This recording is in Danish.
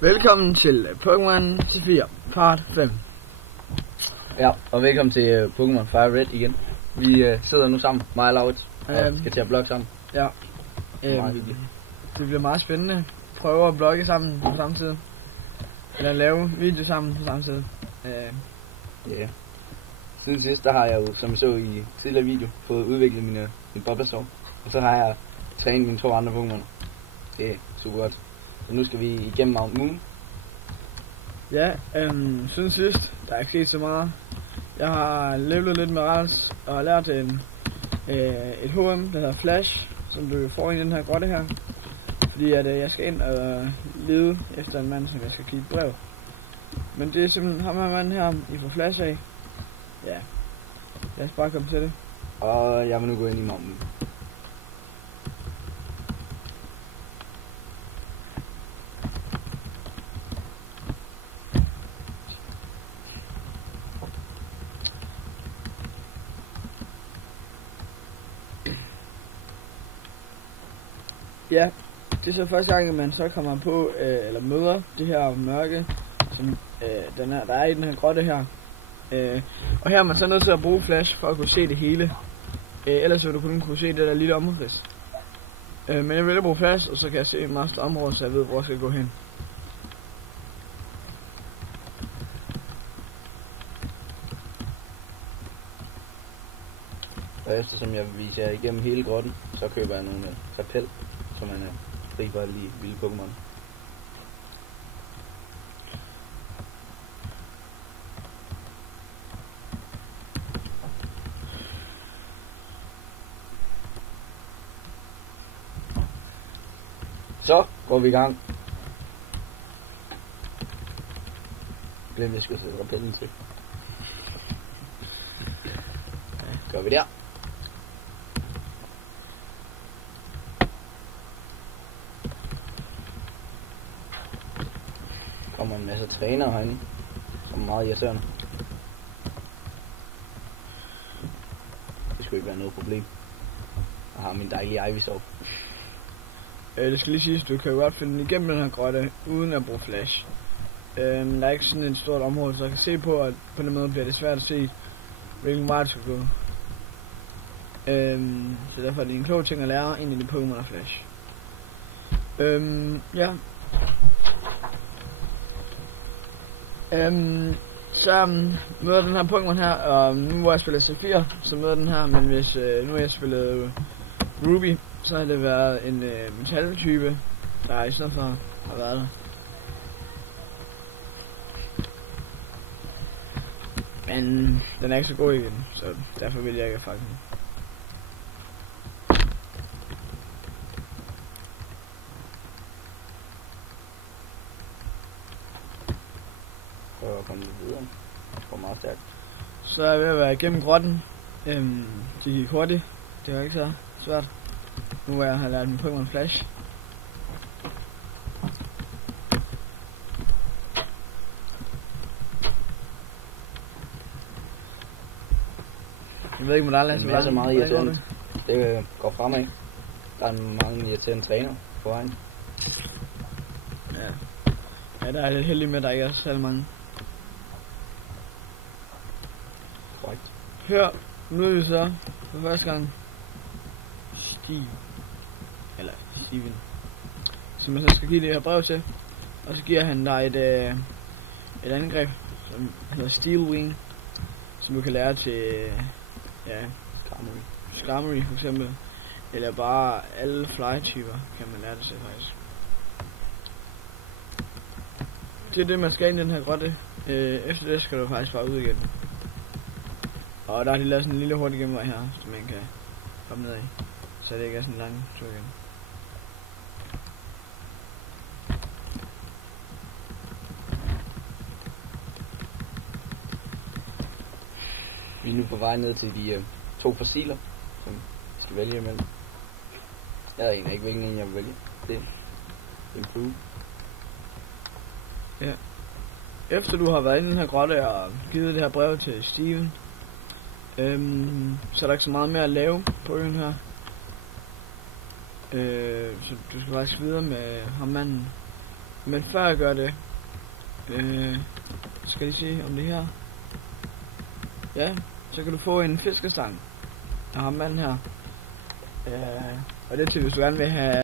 Velkommen til Pokémon Zephyr part 5. Ja, og velkommen til Pokémon Fire Red igen. Vi sidder nu sammen, mig og Laurits, og skal til at blogge sammen. Ja, det bliver meget spændende. Prøve at blogge sammen på samme tid. Eller lave video sammen på samme tid. Ja. Siden sidst, der har jeg jo, som I så i tidligere video, fået udviklet min Bulbasaur. Og så har jeg trænet mine 2 andre Pokémon. Det er super godt. Så nu skal vi igennem Mount Moon. Ja, siden sidst, der er ikke sket så meget. Jeg har levelet lidt med Rals og lært et HM, der hedder Flash, som du får ind i den her grotte her. Fordi at jeg skal ind og lede efter en mand, som jeg skal give et brev. Men det er simpelthen ham her manden her, I får Flash af. Ja, lad os bare komme til det. Og jeg vil nu gå ind i Mount Moon. Ja, det er så første gang, at man så kommer på, eller møder det her mørke, som der er i den her grotte her. Og her er man så nødt til at bruge Flash for at kunne se det hele. Ellers vil du kun kunne se det der lille omrids. Men jeg vil bruge Flash, og så kan jeg se et meget stort område, så jeg ved, hvor jeg skal gå hen. Og eftersom jeg vil vise jer igennem hele grotten, så køber jeg nogle repel, så man er fri for at lide vilde Pokémon. Så går vi i gang. Glem, jeg skal sætte repellen til. Gør vi der. Kommer en masse trænere herinde, som er meget irriterende. Det skulle ikke være noget problem. Jeg har min dejlige Ivysaur. Det skal lige siges, du kan jo godt finde den igennem den her grotte, uden at bruge Flash. Der er ikke sådan et stort område, så jeg kan se på, at på den måde bliver det svært at se, hvilken vej du skal gå. Så derfor er det en klog ting at lære ind i det Pokémon og Flash. Ja. Så møder den her Pokémon her, og nu hvor jeg spiller Zephyr, så møder den her, men hvis nu har jeg spillet Ruby, så har det været en metaltype, der i stedet for har været der. Men den er ikke så god igen, så derfor vil jeg ikke fange den. Prøv at komme lidt videre. Det går meget stærkt. Så er jeg ved at være igennem grotten. Det gik hurtigt. Det var ikke så svært. Nu hvor jeg har lært min Pokémon Flash. Jeg ved ikke, hvor der er Lasse. Det er så meget irriterende. Det går fremad. Der er mange irriterende træner på vejen. Ja. Ja, der er lidt heldig med, at der ikke er så mange. Korrekt. Her møder vi så for første gang Steven, som jeg så skal give det her brev til, og så giver han dig et angreb, som hedder Steel Wing, som du kan lære til Skarmory for eksempel, eller bare alle fly-typer kan man lære det til faktisk. Det er det, man skal ind i den her grotte. Efter det skal du faktisk bare ud igen. Og der har de lavet sådan en lille hurtig gennemvej her, som man kan komme ned af, så det ikke er sådan en lang tur igen. Vi er nu på vej ned til de 2 fossiler, som vi skal vælge imellem. Jeg aner ikke, hvilken en jeg vil vælge. Det er Improve. Ja. Efter du har været inde i den her grotte og givet det her brev til Steven, så er der ikke så meget mere at lave på øen her. Så du skal faktisk videre med ham manden Men før jeg gør det, skal jeg sige om det her. Ja, så kan du få en fiskestang af ham manden her. Og det er til, hvis du gerne vil have